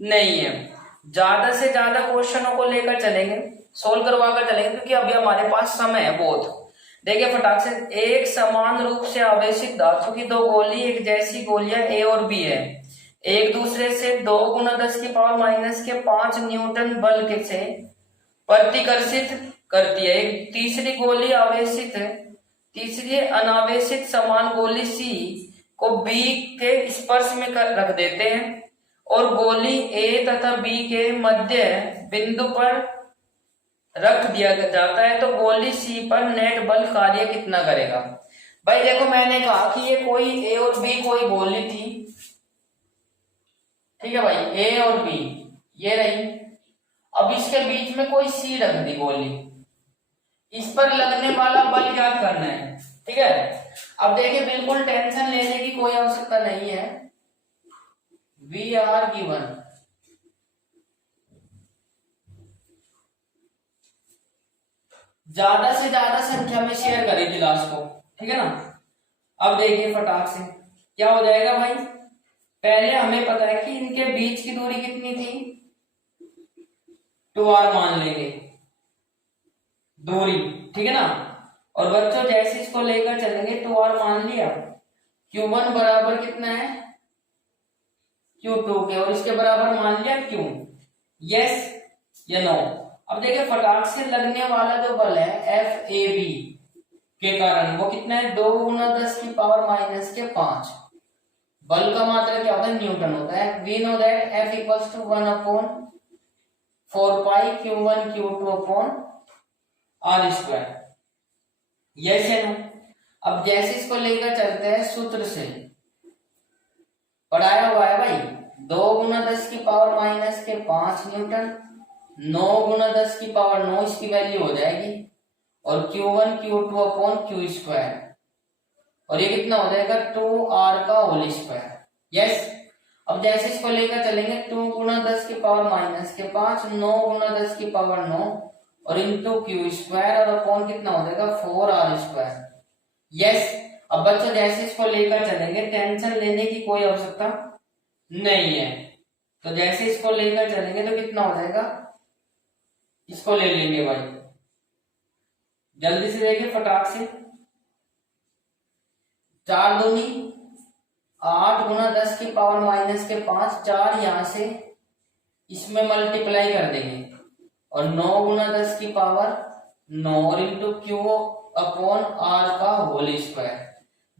नहीं है, ज्यादा से ज्यादा क्वेश्चनों को लेकर चलेंगे, सोल्व करवा कर चलेंगे, क्योंकि अभी हमारे पास समय है बहुत। देखिए फटाक से, एक समान रूप से आवेशित धातु की 2 गोली एक जैसी गोलियां ए और बी है, एक दूसरे से 2 गुना 10 की पावर माइनस के 5 न्यूटन बल के से प्रतिकर्षित करती है। एक तीसरी गोली आवेशित है, तीसरी अनावेशित समान गोली सी को बी के स्पर्श में रख देते हैं और गोली ए तथा बी के मध्य बिंदु पर रख दिया जाता है, तो गोली सी पर नेट बल कार्य कितना करेगा। भाई देखो मैंने कहा कि ये कोई ए और बी कोई गोली थी। ठीक है भाई, ए और बी ये रही। अब इसके बीच में कोई सी रख दी गोली, इस पर लगने वाला बल ज्ञात करना है। ठीक है? अब देखिए बिल्कुल टेंशन लेने की कोई आवश्यकता नहीं है। वी आर गिवन, ज्यादा से ज्यादा संख्या में शेयर करें क्लास को। ठीक है ना? अब देखिए फटाक से क्या हो जाएगा भाई। पहले हमें पता है कि इनके बीच की दूरी कितनी थी, 2r मान लेंगे दूरी। ठीक है ना? और बच्चों जैसे इसको लेकर चलेंगे 2r मान लिया, q1 बराबर कितना है q2 के, और इसके बराबर मान लिया q। यस या नो? अब देखिए फटाक से लगने वाला जो बल है एफ ए बी के कारण वो कितना है, 2 गुना 10 की पावर माइनस के 5। बल का मात्रा क्या होता है, न्यूटन होता है। We know that F equals to 1 upon 4 pi q1 q2 upon r square. Yes या नो? अब जैसे इसको लेकर चलते हैं सूत्र से, पढ़ाया हुआ है भाई, 2 गुना 10 की पावर माइनस के 5 न्यूटन, 9 गुना 10 की पावर 9 इसकी वैल्यू हो जाएगी, और q1 q2 upon q square, और ये कितना हो जाएगा 2r का होल स्क्वायर। यस? अब जैसे इसको लेकर चलेंगे 2 गुना 10 की पावर माइनस के 5, 9 गुना 10 की पावर 9 और इंटू q स्क्वायर, और अपॉन कितना हो जाएगा 4r स्क्वायर। यस? अब बच्चों जैसे इसको लेकर चलेंगे टेंशन लेने की कोई आवश्यकता नहीं है। तो जैसे इसको लेकर चलेंगे तो कितना हो जाएगा, इसको ले लेंगे भाई, जल्दी से देखिए फटाक से। 4 दूनी 8 गुना 10 की पावर माइनस के 5, 4 यहां से इसमें मल्टीप्लाई कर देंगे, और 9 गुना 10 की पावर 9 और इंटू क्यू अपॉन आर का होल स्क्वायर।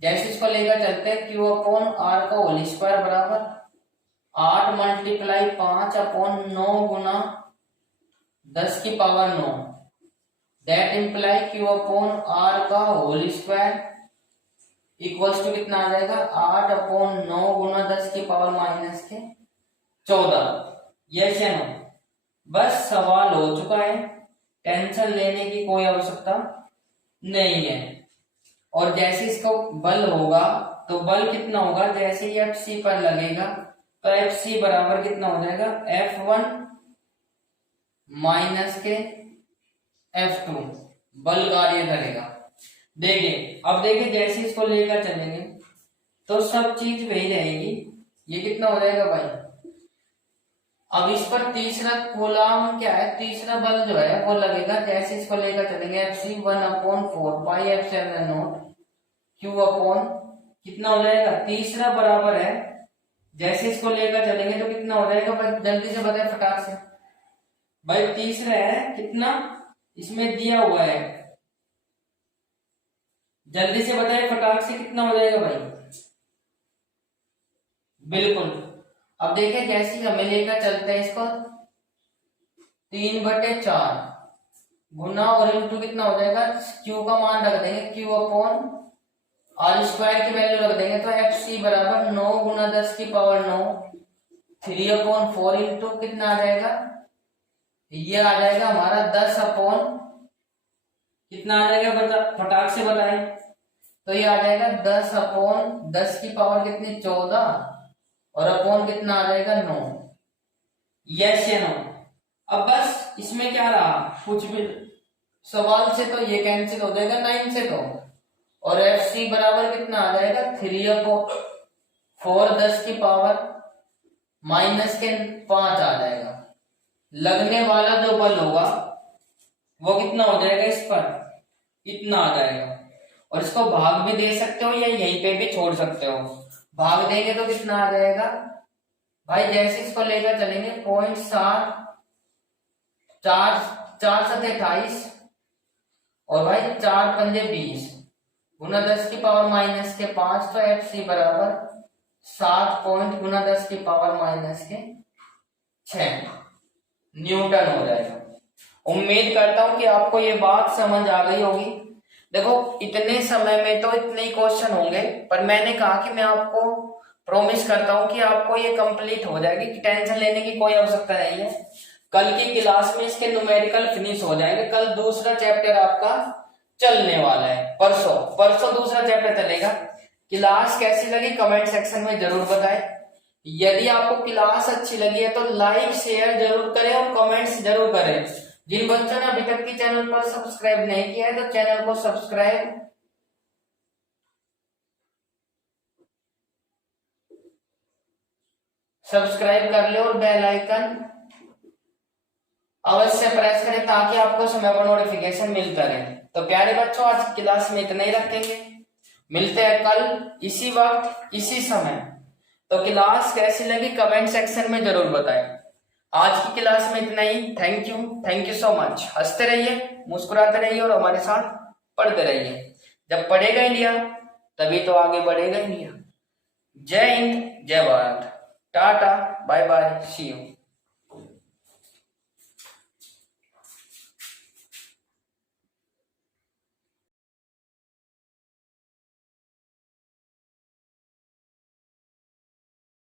जैसे इसको लेकर चलते हैं क्यू अपॉन आर का होल स्क्वायर बराबर 8 मल्टीप्लाई 5 अपॉन 9 गुना 10 की power 9, that imply Q upon R का होल स्क्वायर इक्वल्स टू कितना आ जाएगा 8/9 गुना 10 की पावर माइनस के 14। यस या नो? बस सवाल हो चुका है, टेंशन लेने की कोई आवश्यकता नहीं है। और जैसे इसका बल होगा तो बल कितना होगा, जैसे ही एफ सी पर लगेगा तो एफ सी बराबर कितना हो जाएगा F1 माइनस के F2 बल कार्य करेगा। देखिए अब देखिए जैसे इसको लेकर चलेंगे तो सब चीज वही रहेगी। ये कितना हो जाएगा भाई, अब इस पर तीसरा कूलाम क्या है, तीसरा बल जो है वो लगेगा। जैसे इसको लेकर चलेंगे FC 1/4 pi epsilon not Q upon कितना हो जाएगा, तीसरा बराबर है। जैसे इसको लेकर चलेंगे तो कितना हो जाएगा भाई, जल्दी से बताए फटाक से भाई। तीसरा है कितना, इसमें दिया हुआ है, जल्दी से बताए फटाक से कितना हो जाएगा भाई। बिल्कुल, अब देखिए जैसे हमें लेकर चलते हैं इसको 3/4 गुना और इंटू कितना हो जाएगा, Q का मान रख देंगे Q अपॉन R स्क्वायर की वैल्यू रख देंगे तो FC बराबर 9 गुना 10 की पावर 9 3/4 इंटू कितना आ जाएगा, ये आ जाएगा हमारा 10 अपॉन कितना आ जाएगा, फटाक से बताएं। तो ये आ जाएगा 10 अपॉन 10 की पावर कितनी 14 और अपॉन कितना आ जाएगा 9। यस या नो? अब बस इसमें क्या रहा, कुछ भी सवाल से तो ये कैंसिल हो जाएगा 9 से तो, और FC बराबर कितना आ जाएगा 3/4 10 की पावर माइनस के 5 आ जाएगा। लगने वाला जो बल होगा वो कितना हो जाएगा, इस पर इतना आ जाएगा। और इसको भाग भी दे सकते हो या यहीं पे भी छोड़ सकते हो। भाग देंगे तो कितना आ जाएगा भाई, जैसे इसको लेकर चलेंगे 0.7 4 7 28 और भाई 4 पंजे 20 गुना 10 की पावर माइनस के 5 तो FC बराबर 7 पॉइंट गुना 10 की पावर माइनस के 6 न्यूटन हो जाएगा। उम्मीद करता हूं कि आपको ये बात समझ आ गई होगी। देखो इतने समय में तो इतने ही क्वेश्चन होंगे, पर मैंने कहा कि मैं आपको प्रॉमिस करता हूं कि आपको ये कंप्लीट हो जाएगी, कि टेंशन लेने की कोई आवश्यकता नहीं है। कल की क्लास में इसके न्यूमेरिकल फिनिश हो जाएंगे। कल दूसरा चैप्टर आपका चलने वाला है, परसों दूसरा चैप्टर चलेगा। क्लास कैसी लगी कमेंट सेक्शन में जरूर बताएं। यदि आपको क्लास अच्छी लगी है तो लाइक शेयर जरूर करें और कमेंट्स जरूर करें। जिन बच्चों ने अभी तक की चैनल पर सब्सक्राइब नहीं किया है तो चैनल को सब्सक्राइब कर ले और बेल आइकन अवश्य प्रेस करें ताकि आपको समय पर नोटिफिकेशन मिलता रहे। तो प्यारे बच्चों आज क्लास में इतना ही रखेंगे, मिलते हैं कल इसी वक्त इसी समय। तो क्लास कैसी लगी कमेंट सेक्शन में जरूर बताएं। आज की क्लास में इतना ही। Thank you so much. हंसते रहिए, मुस्कुराते रहिए और हमारे साथ पढ़ते रहिए। जब पढ़ेगा इंडिया तभी तो आगे बढ़ेगा इंडिया। जय हिंद, जय Bharat, tata, bye bye, see you.